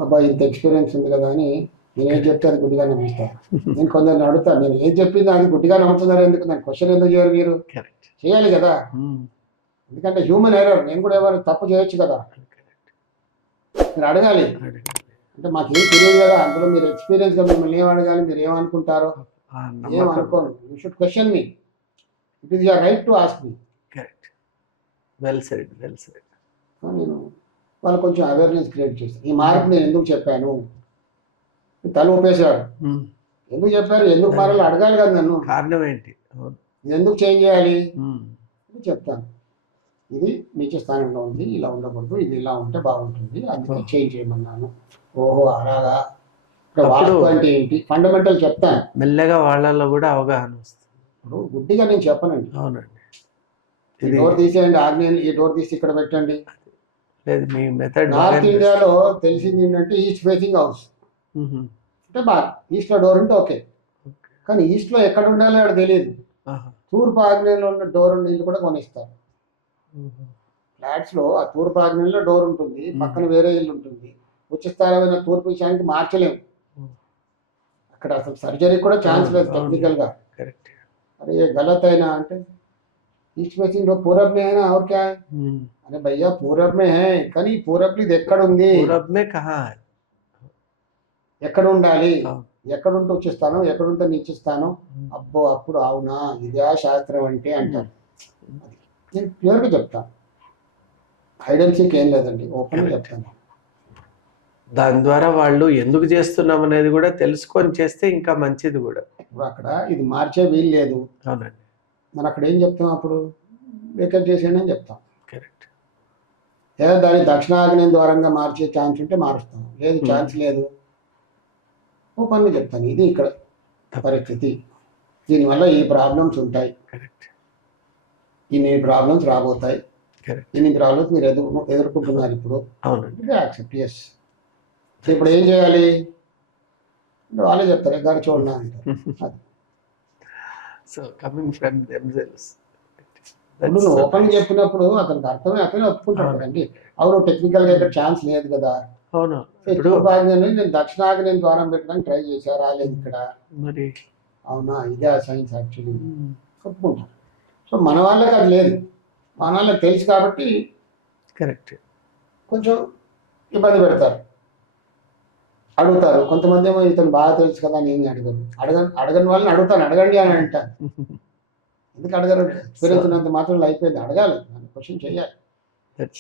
అబ్బాయి ఇంత ఎక్స్పీరియన్స్ ఉంది కదా అని నేను ఏం చెప్తే అది గుడ్డిగా నమ్మిస్తాను. నేను కొందరిని అడుగుతాను, నేను ఏం చెప్పింది అది గుడ్డిగా నమ్ముతున్నారు ఎందుకు, నాకు క్వశ్చన్ ఎందుకు చేయరు మీరు? చేయాలి కదా, ఎందుకంటే హ్యూమన్ ఎర్రర్, నేను కూడా ఎవరు తప్పు చేయొచ్చు కదా, మీరు అడగాలి. అంటే మాకేం తెలియదు కదా, అందులో మీరు ఎక్స్పీరియన్స్గా మిమ్మల్ని ఏం అడగాలి, మీరు ఏమనుకుంటారో ఏమనుకోను. You should question me, it is your right to ask me. Correct. Well said, well said. నేను వాళ్ళు కొంచెం అవేర్నెస్ క్రియేట్ చేస్తాను. ఈ మార్పు నేను ఎందుకు చెప్పాను, తల ఊపేశారు, ఎందుకు చెప్పారు, ఎందుకు మారాలి అడగాలి కదా నన్ను, కారణం ఏంటి, ఎందుకు చేంజ్ చేయాలి చెప్తాను. ఇది నీచ స్థానంలో ఉంది, ఇలా ఉండకూడదు, ఇది ఇలా ఉంటే బాగుంటుంది, అందుకే చేంజ్ చేయమన్నాను. ఓహో అలాగా, వాస్తు అంటే ఏంటి, ఫండమెంటల్ చెప్తాను. మెల్లగా వాళ్ళల్లో కూడా అవగాహన వస్తుంది. ఇప్పుడు గుడ్డిగా నేను చెప్పనండి. అవునండి. ఈ డోర్ తీసేయండి, ఆగ్నేయం ఈ డోర్ తీసి ఇక్కడ పెట్టండి లేదు, మీ మెథడ్. నార్త్ ఇండియాలో తెలిసింది ఏంటంటే ఈస్ట్ ఫేసింగ్ హౌస్ అంటే బాగా ఈస్ట్లో డోర్ ఉంటే ఓకే, కానీ ఈస్ట్లో ఎక్కడ ఉండాలో అక్కడ తెలియదు. తూర్పు ఆగ్నేయంలో ఉన్న డోర్ ఉన్న ఇల్లు కూడా కొనిస్తారు. ఫ్లాట్స్లో ఆ తూర్పు ఆగ్నేయంలో డోర్ ఉంటుంది, పక్కన వేరే ఇల్లు ఉంటుంది. ఉచితమైన తూర్పు విషయానికి మార్చలేము, అక్కడ అసలు సర్జరీ కూడా ఛాన్స్ లేదు టెక్నికల్గా. अरे ये गलत है ना అంటే ईस्ट फेसिंग डोर पूरब में है ना और क्या है? अरे भैया पूरब में है, కానీ పూరబ్ ఇది ఎక్కడ ఉంది, పూరబ్ में कहाँ है, ఎక్కడ ఉండాలి, ఎక్కడ ఉంటే ఉచిస్తాను, ఎక్కడ ఉంటే నీచిస్తాను. అబ్బో అప్పుడు అవునా ఇదే శాస్త్రం అంటే అంటారు. నేను క్లియర్గా చెప్తాను, హైడ్ అండ్ సీక్ ఏం లేదండి, ఓపెన్గా చెప్తాను. దాని ద్వారా వాళ్ళు ఎందుకు చేస్తున్నాం అనేది కూడా తెలుసుకొని చేస్తే ఇంకా మంచిది కూడా. ఇప్పుడు అక్కడ ఇది మార్చే వీలు లేదు. అవునండి. మనం అక్కడ ఏం చెప్తాం, అప్పుడు వేకెట్ చేసేయండి అని చెప్తాం. కరెక్ట్. లేదా దాన్ని దక్షిణాగ్నేయం ద్వారంగా మార్చే ఛాన్స్ ఉంటే మారుస్తాం, లేదు ఛాన్స్ లేదు ఓపెన్గా చెప్తాను. ఇది ఇక్కడ పరిస్థితి, దీనివల్ల ఈ ప్రాబ్లమ్స్ ఉంటాయి, ఇన్ని ప్రాబ్లమ్స్ రాబోతాయి, ఇన్ని ప్రాబ్లమ్స్ మీరు ఎదుర్కొంటున్నారు ఇప్పుడు. అవునండి. Accept yes. ఇప్పుడు ఏం చేయాలి వాళ్ళే చెప్తారు, గారు చూడండి అంటారు. So coming from themselves. నువ్వు ఓపెన్ చెప్పినప్పుడు అతనికి అర్థమే, అతనే ఒప్పుకుంటాడు కదండి. అవును టెక్నికల్గా ఇక్కడ ఛాన్స్ లేదు కదా. అవును. నేను దక్షిణాగ్నేయం ద్వారం పెట్టడానికి ట్రై చేశా, రాలేదు ఇక్కడ మరి. అవునా ఇదే సైన్స్ యాక్చువల్లీ ఒప్పుకుంటారు. సో మన వాళ్ళకి అది లేదు, మన వాళ్ళకి తెలుసు కాబట్టి కరెక్ట్ కొంచెం ఇబ్బంది పెడతారు, అడుగుతారు. కొంతమంది ఏమో ఇతను బాగా తెలుసు కదా అని ఏమి అడగరు. అడగని వాళ్ళని అడుగుతాను, అడగండి అని అంటాను. ఎందుకు అడగరు, ఎక్స్పీరియన్స్ ఉన్నంత మాత్రం అయిపోయింది, అడగాలి, క్వశ్చన్ చేయాలి.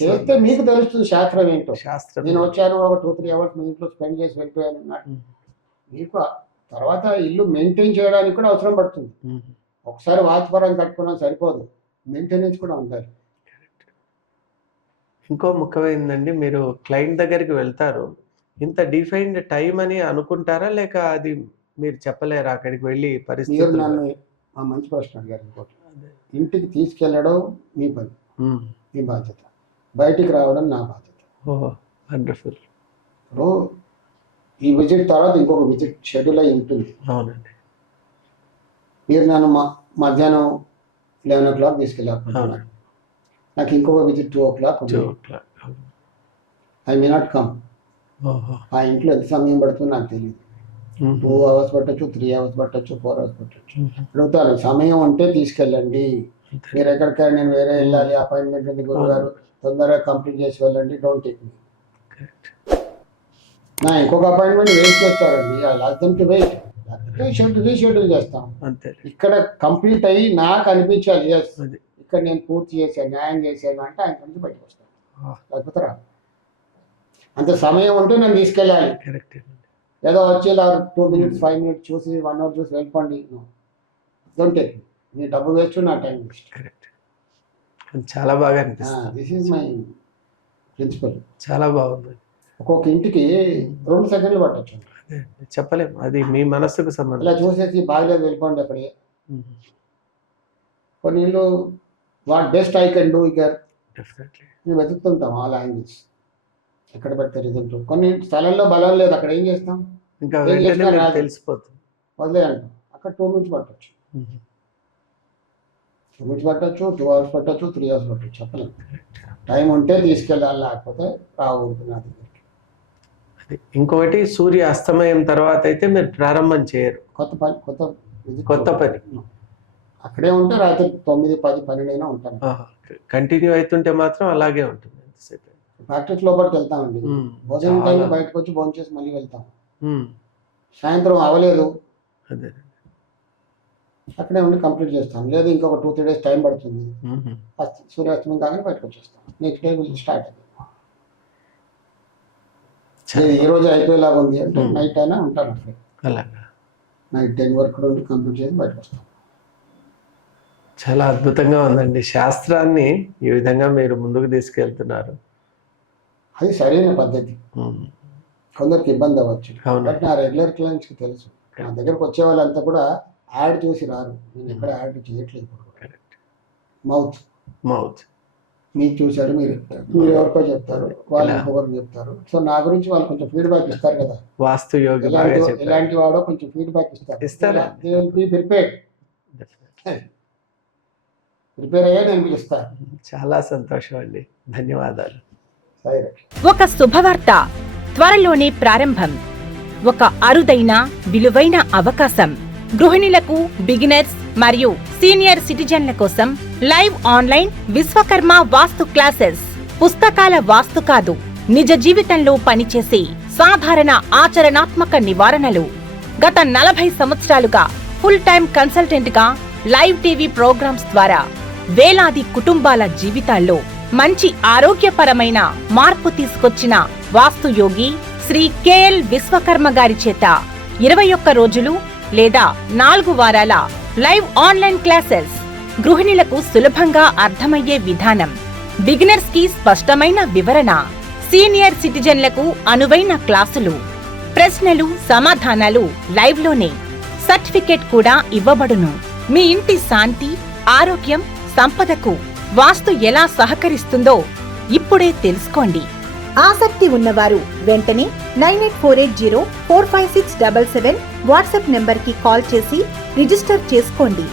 చేస్తే మీకు తెలుస్తుంది శాస్త్రం ఏంటో. నేను వచ్చాను ఒక 2-3 hours మీ ఇంట్లో స్పెండ్ చేసి వెళ్ళిపోయాను అన్నాడు, మీకు తర్వాత ఇల్లు మెయింటైన్ చేయడానికి కూడా అవసరం పడుతుంది. ఒకసారి వాతావరణం కట్టుకున్నా సరిపోదు, మెయింటెనెన్స్ కూడా ఉండాలి. ఇంకో ముఖ్యమైనదండి, మీరు క్లయింట్ దగ్గరికి వెళ్తారు, ఇంత డిఫైన్డ్ టైం అని అనుకుంటారా, లేక అది మీరు చెప్పలేరా అక్కడికి వెళ్ళి పరిస్థితి? మీరు నన్ను మంచి ప్రశ్న అడిగారు. ఇంకోటి, ఇంటికి తీసుకెళ్ళడం మీ పని, మీ బాధ్యత, బయటికి రావడం నా బాధ్యత. వండర్ఫుల్. ఇప్పుడు ఈ విజిట్ తర్వాత ఇంకొక విజిట్ షెడ్యూల్ అయి ఉంటుంది. అవునండి. మీరు నన్ను మధ్యాహ్నం 11 o'clock తీసుకెళ్ళారు, నాకు ఇంకొక visit 2 o'clock. I may not come. ఆ ఇంట్లో ఎంత సమయం పడుతుందో నాకు తెలియదు. 2 hours పట్టచ్చు, 3 hours పట్టచ్చు, 4 hours పట్టచ్చు. అడుగుతారు సమయం ఉంటే తీసుకెళ్ళండి, మీరు ఎక్కడికైనా నేను వేరే వెళ్ళాలి, అపాయింట్మెంట్ ఉంది గురుగారు, తొందరగా కంప్లీట్ చేసి వెళ్ళండి, డోంట్ టేక్ మీ. నా ఇంకొక అపాయింట్మెంట్ వెయిట్ చేస్తారండి, అదంటే వెయిట్ రీషెడ్యూల్ చేస్తాం. అంతే. ఇక్కడ కంప్లీట్ అయ్యి నాకు అనిపించాలి ఎస్ అది. ఇక్కడ నేను పూర్తి చేశాను, న్యాయం చేశాను అంటే ఆయన నుంచి బయటకు వస్తాను, లేకపోతే రా. అంత సమయం ఉంటే నన్ను తీసుకెళ్ళాలి. కరెక్ట్. ఏదో వచ్చి 2 minutes 5 minutes చూసి 1 hour చూసి వెళ్ళిపోండి, డోంట్ టేక్ మీ డబ్బు వేస్ట్, నా టైం వేస్ట్. కరెక్ట్. చాలా బాగా అనిపిస్తుంది. This is my principle. చాలా బాగుంది. ఒక్కొక్క ఇంటికి 2 సెకండ్లు పట్టచ్చు, అదే చెప్పలేము, అది మీ మనస్సుకు సంబంధం. ఇలా చూసేసి బాగా వెళ్ళిపోండి అక్కడే. కొన్ని ఇల్లు what best I can do ఇకర్ definitely మేము వెతుకుతుంటాం ఆల్ యాంగిల్స్, ఎక్కడ పెడితే రిజల్ట్. కొన్ని స్థలంలో బలం లేదు, అక్కడ ఏం చేస్తాం, ఇంకా ఏం వెంటనే చేసినా మీకు రాదు. తెలిసిపోతుంది. వదిలే అంటాం. అక్కడ 2 minutes పట్టచ్చు, 2 minutes పట్టచ్చు, 2 hours పట్టచ్చు, 3 hours పట్టచ్చు, చెప్పలేము. టైం ఉంటే తీసుకెళ్ళాలి, లేకపోతే రాకూడదు నా దగ్గరికి. అది ఇంకొకటి, సూర్య అస్తమయం తర్వాత అయితే మీరు ప్రారంభం చేయరు. కొత్త పని అక్కడే ఉంటే రాత్రి 9, 10, 12 అయినా ఉంటాను. కంటిన్యూ అవుతుంటే మాత్రం అలాగే ఉంటుంది. ప్రాక్టీస్ లోపలికి వెళ్తామండి, భోజనం టైంలో బయటకు వచ్చి భోజనం చేసి మళ్ళీ వెళ్తాం. సాయంత్రం అవ్వలేదు అదే అక్కడే ఉండి కంప్లీట్ చేస్తాం, లేదు ఇంకొక 2-3 days టైం పడుతుంది. సూర్యాస్తమయం కాగానే బయటకు వచ్చేస్తాం, నెక్స్ట్ డే విల్ స్టార్ట్. ఈ రోజు అయిపోయేలాగా ఉంది అంటే నైట్ అయినా ఉంటాను అక్కడే, అలాగా నైట్ 10 వరకు ఉండి కంప్లీట్ చేసి బయటకు వస్తాం. చాలా అద్భుతంగా ఉందండి. శాస్త్రాన్ని ఈ విధంగా మీరు ముందుకు తీసుకెళ్తున్నారు. అది సరైన పద్ధతి. కొందరికి ఇబ్బంది అవ్వచ్చు, అవును. బట్ నా రెగ్యులర్ క్లయింట్స్కి తెలుసు. నా దగ్గరకు వచ్చే వాళ్ళంతా కూడా యాడ్ చూసి రారు, నేను ఎక్కడ యాడ్ చేయట్లేదు. మౌత్ మీరు చూశారు, మీరు ఎవరికో చెప్తారు, వాళ్ళు ఇంకొకరికి చెప్తారు. సో నా గురించి వాళ్ళు కొంచెం ఫీడ్బ్యాక్ ఇస్తారు కదా, వాస్తు యోగి ఇలాంటి వాడో కొంచెం ఫీడ్బ్యాక్ ఇస్తారు. They will be prepared. Prepare అయ్యే నేను పిలుస్తాను. చాలా సంతోషం అండి, ధన్యవాదాలు. ఒక శుభవార్త త్వరలోనే ప్రారంభం. ఒక అరుదైన విలువైన అవకాశం. గృహిణులకు, బిగినర్స్ మరియు సీనియర్ సిటిజన్ల కోసం లైవ్ ఆన్లైన్ విశ్వకర్మ వాస్తు క్లాసెస్. పుస్తకాల వాస్తు కాదు, నిజ జీవితంలో పనిచేసే సాధారణ ఆచరణాత్మక నివారణలు. గత 40 సంవత్సరాలుగా ఫుల్ టైం కన్సల్టెంట్ గా లైవ్ టీవీ ప్రోగ్రామ్స్ ద్వారా వేలాది కుటుంబాల జీవితాల్లో మంచి ఆరోగ్యపరమైన మార్పు తీసుకొచ్చిన వాస్తు యోగి శ్రీ కెఎల్ విశ్వకర్మ గారి చేత 21 రోజులు లేదా 4 వారాల లైవ్ ఆన్లైన్ క్లాసెస్. గృహిణులకు సులభంగా అర్థమయ్యే విధానం, బిగినర్స్ కి స్పష్టమైన వివరణ, సీనియర్ సిటిజన్లకు అనువైన క్లాసులు, ప్రశ్నలు సమాధానాలు లైవ్ లోనే. సర్టిఫికేట్ కూడా ఇవ్వబడును. మీ ఇంటి శాంతి, ఆరోగ్యం, సంపదకు వాస్తు ఎలా సహకరిస్తుందో ఇప్పుడే తెలుసుకోండి. ఆసక్తి ఉన్నవారు వెంటనే 9848045677 వాట్సాప్ నెంబర్కి కాల్ చేసి రిజిస్టర్ చేసుకోండి.